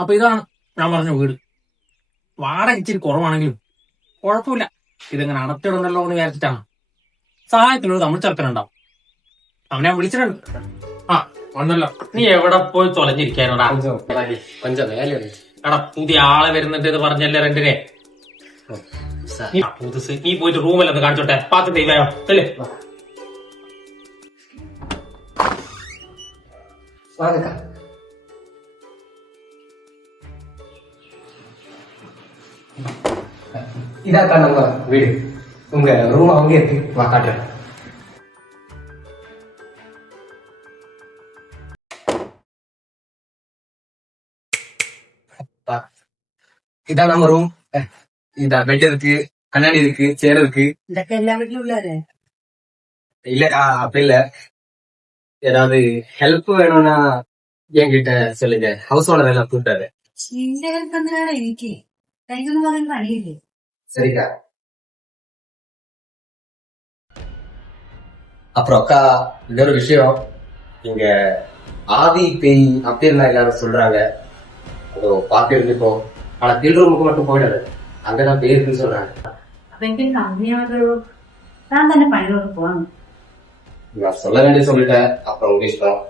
അപ്പൊ ഇതാണ് ഞാൻ പറഞ്ഞ വീട്. വാടക ഇച്ചിരി കുറവാണെങ്കിലും കുഴപ്പമില്ല. ഇതെങ്ങനെ അടച്ചിടുന്നല്ലോ എന്ന് വിചാരിച്ചിട്ടാണ്. സഹായത്തിനൊരു തമിഴ് ചെറുക്കനുണ്ടാവും, അവനെ വിളിച്ചിട്ടുണ്ട്. ആ വന്നല്ലോ. നീ എവിടെ പോയി തൊലഞ്ഞിരിക്കാനോടാ? എടാ പുതിയ ആളെ വരുന്നുണ്ട് എന്ന് പറഞ്ഞല്ലേ റെന്റിനെ. പുതുസ് നീ പോയിട്ട് റൂമിലൊന്ന് കാണിച്ചോട്ടെ. പാത്ത് ദൈവയോ അല്ലേ? இதாக்கா நம்ம வீடு. உங்க ரூம் அவங்க இருக்கு, வா காட்டுறேன். இதான் நம்ம ரூம். இதா பெட் இருக்கு, கண்ணாடி இருக்கு, சேர் இருக்கு. എല്ലാ വീട്ടിലും ഉള്ളവരെ இல்ல அப்படி இல்ல, ஏதாவது ஹெல்ப் வேணும்னா என்கிட்ட சொல்லுங்க. ஹவுஸ் ஓனர் எல்லாம் கூப்பிட்டாரு. നിന്റെ എന്തിനാണ് എനിക്ക് തനിക്കൊന്നും പറയാൻ പണിയില്ലേ? சரிக்கா. அப்புறம் அக்கா, இன்னொரு விஷயம், இங்க ஆவி பேய் அப்படின்னு எல்லாரும் சொல்றாங்க. அதோ பாத்து இருந்துப்போம். ஆனா கீழ் ரூமுக்கு மட்டும் போயிடாது, அங்கதான் பேய் இருக்குன்னு சொல்றாங்க. അപ്പൊ എനിക്ക് കമ്പനിയാണല്ലോ, താൻ തന്നെ പണിയോട് പോവാൻ. நான் சொல்ல வேண்டிய சொல்லிட்டேன், அப்புறம் உங்க இஷ்டம்.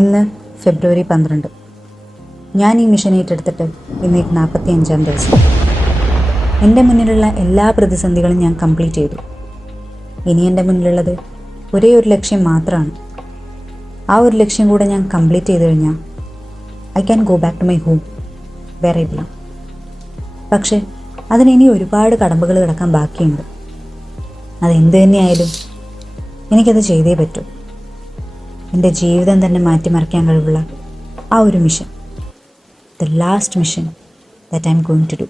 ഇന്ന് ഫെബ്രുവരി 12. ഞാൻ ഈ മിഷൻ ഏറ്റെടുത്തിട്ട് ഇന്നേക്ക് 45-ാം ദിവസം. എൻ്റെ മുന്നിലുള്ള എല്ലാ പ്രതിസന്ധികളും ഞാൻ കംപ്ലീറ്റ് ചെയ്തു. ഇനി എൻ്റെ മുന്നിലുള്ളത് ഒരേ ഒരു ലക്ഷ്യം മാത്രമാണ്. ആ ഒരു ലക്ഷ്യം കൂടെ ഞാൻ കംപ്ലീറ്റ് ചെയ്ത് കഴിഞ്ഞാൽ I can go back to my home, വേറെ ഇല്ല. പക്ഷേ അതിനിനി ഒരുപാട് കടമ്പകൾ കിടക്കാൻ ബാക്കിയുണ്ട്. അതെന്ത് തന്നെയായാലും എനിക്കത് ചെയ്തേ പറ്റൂ. എൻ്റെ ജീവിതം തന്നെ മാറ്റിമറിക്കാൻ കഴിവുള്ള ആ ഒരു mission, the last mission that I'm going to do.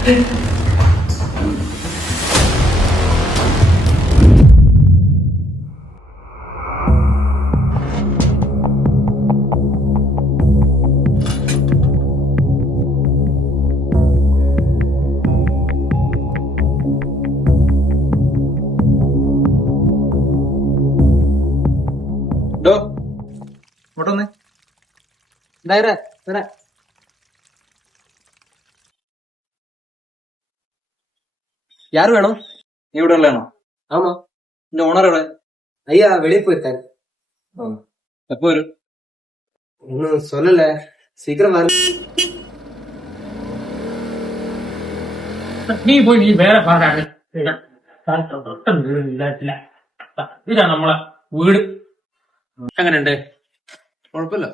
ഡോ ഇങ്ങോട്ടൊന്ന് എന്തായാലും വരാ. யார் வேணும்? നീ ഇവിടെ ഉള്ളതാണോ? ஆமா. എന്റെ ഓണർ എവിടെ? ஐயா வெளியே போயிருக்காரு. എപ്പോ വരും? இன்னும் சொல்லல. சீக்கிரம் வர. നീ പോയി നീ വേറെ പാടാണ്. ഇതാ നമ്മളെ വീട്. എങ്ങനെയുണ്ട്? കുഴപ്പമില്ല.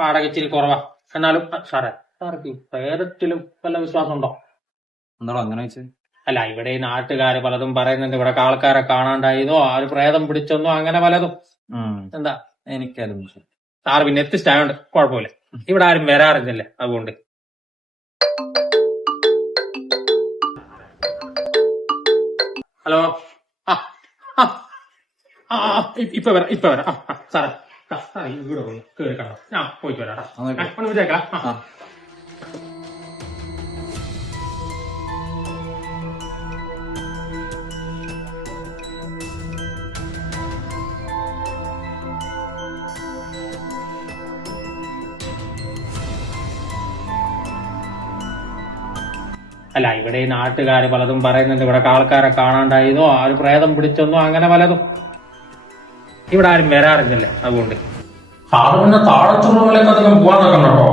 വാടക ഇച്ചിരി കുറവാ. എന്നാലും സാർക്ക് പ്രേതത്തിലും വല്ല വിശ്വാസം ഉണ്ടോ? എന്താണോ അങ്ങനെ വെച്ചത്? അല്ല, ഇവിടെ ഈ നാട്ടുകാര് പലതും പറയുന്നുണ്ട്. ഇവിടെ ആൾക്കാരെ കാണാണ്ടായതോ ആര് പ്രേതം പിടിച്ചെന്നോ അങ്ങനെ പലതും. എന്താ എനിക്കാരും സാറ് പിന്നെ എത്തിച്ചായോണ്ട് കുഴപ്പമില്ല. ഇവിടെ ആരും വരാറില്ല, അതുകൊണ്ട്. ഹലോ. ആ ആ ആ ഇപ്പൊ വരാം. സാറേ ഇവിടെ കേറി കാണാം. ഞാൻ പോയിട്ട് വരാം. ഒന്ന് വിചാരിക്കാം. അല്ല, ഇവിടെ ഈ നാട്ടുകാര് പലതും പറയുന്നുണ്ട്. ഇവിടെ ആൾക്കാരെ കാണാണ്ടായതോ ആര് പ്രേതം പിടിച്ചെന്നോ അങ്ങനെ പലതും. ഇവിടെ ആരും വരാറില്ല, അതുകൊണ്ട്. സാറിന്റെ താഴത്തുള്ളിലേക്ക് അധികം പോവാൻ നോക്കണ്ടോ?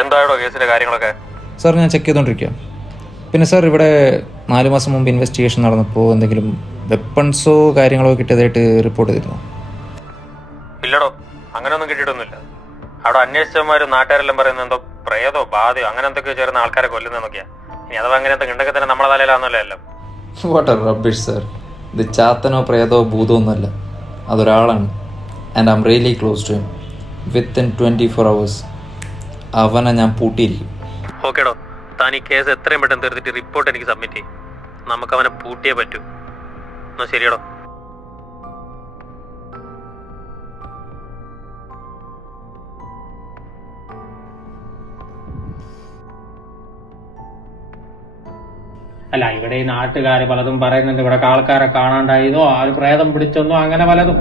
എന്തായോ കേസിന്റെ കാര്യങ്ങളൊക്കെ? സാർ ഞാൻ ചെക്ക് ചെയ്തോണ്ടിരിക്കുക. പിന്നെ സാർ ഇവിടെ 4 മാസം മുമ്പ് ഇൻവെസ്റ്റിഗേഷൻ നടന്നപ്പോൾ എന്തെങ്കിലും വെപ്പൺസോ കാര്യങ്ങളോ കിട്ടിയതായിട്ട് റിപ്പോർട്ട് ചെയ്തിരുന്നു? ഇല്ലടോ, അങ്ങനെയൊന്നും കിട്ടിയിട്ടൊന്നുമില്ല. അവിടെ അന്വേഷിച്ചവന്മാരും നാട്ടുകാരെല്ലാം പറയുന്നത് എന്തോ പ്രേതോ ബാധയോ അങ്ങനെ എന്തൊക്കെയോ ചേർന്ന ആൾക്കാരെ കൊല്ലുന്നതൊക്കെയാ. ഇനി അഥവാ അങ്ങനെ എന്തൊക്കെ ഉണ്ടെങ്കിൽ തന്നെ നമ്മളെ തലയിലാണെന്നല്ലോ എല്ലാം. What are rubbish sir. ഇത് ചാത്തനോ പ്രേതോ ഭൂതോ ഒന്നുമല്ല, അതൊരാളാണ്. And I'm really close to him. Within 24 hours അവനെ ഞാൻ പൂട്ടിയിരിക്കും. ഓക്കേടോ, താൻ ഈ കേസ് എത്രയും പെട്ടെന്ന് തീർത്തിട്ട് റിപ്പോർട്ട് എനിക്ക് സബ്മിറ്റ് ചെയ്യും. നമുക്ക് അവനെ പൂട്ടിയേ പറ്റൂ. എന്നാ ശരിയടോ. അല്ല, ഇവിടെ ഈ നാട്ടുകാര് പലതും പറയുന്നുണ്ട്. ഇവിടെ ആൾക്കാരെ കാണാണ്ടായതോ ആര് പ്രേതം പിടിച്ചെന്നോ അങ്ങനെ പലതും.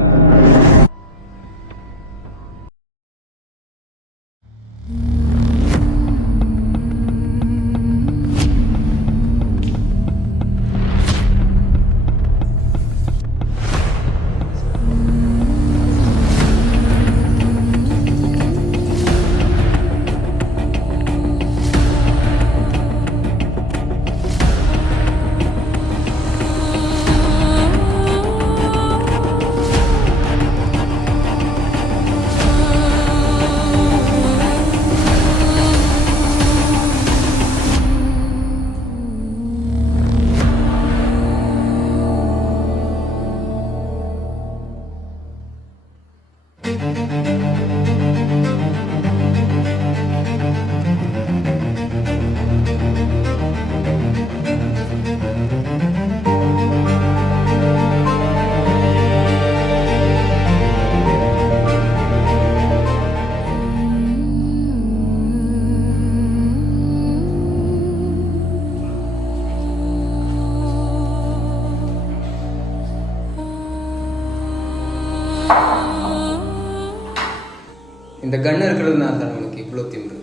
இருக்கிறதுனால தான் உனக்கு இவ்வளோ திமிரு.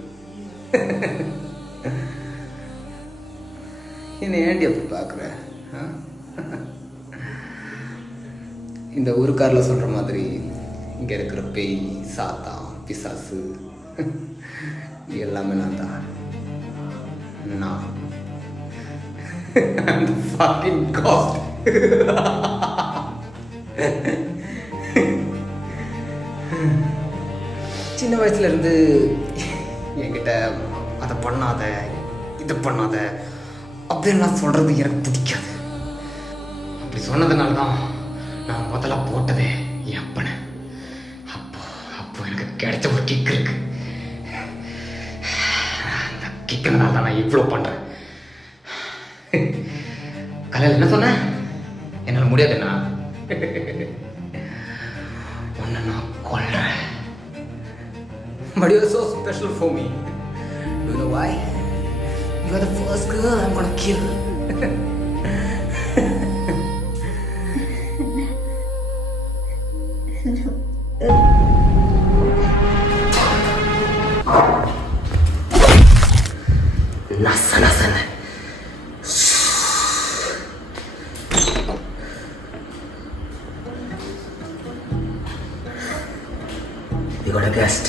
என்னை ஏண்டி அப்படி பார்க்குற? இந்த ஊருக்காரில் சொல்கிற மாதிரி இங்கே இருக்கிற பேய், சாத்தா, பிசாசு எல்லாமே நான் தான். நான் அந்த fucking ghost. சின்ன வயசுல இருந்து என்கிட்ட அதை பண்ணாத, இது பண்ணாத அப்படின்லாம் சொல்றது எனக்கு பிடிக்காது. அப்படி சொன்னதுனால தான் நான் முதல்ல போட்டதே என் அப்பனை. அப்போ எனக்கு கிடைச்ச ஒரு கிக் இருக்கு. அந்த கிக்குனால தான் நான் இவ்வளோ பண்றேன். கலையில் என்ன சொன்ன? என்னால் முடியாதுண்ணா. உன்னை நான் கொல்றேன். But you're so special for me. Do you know why? You are the first girl I'm gonna kill. Nasa. We got a guest.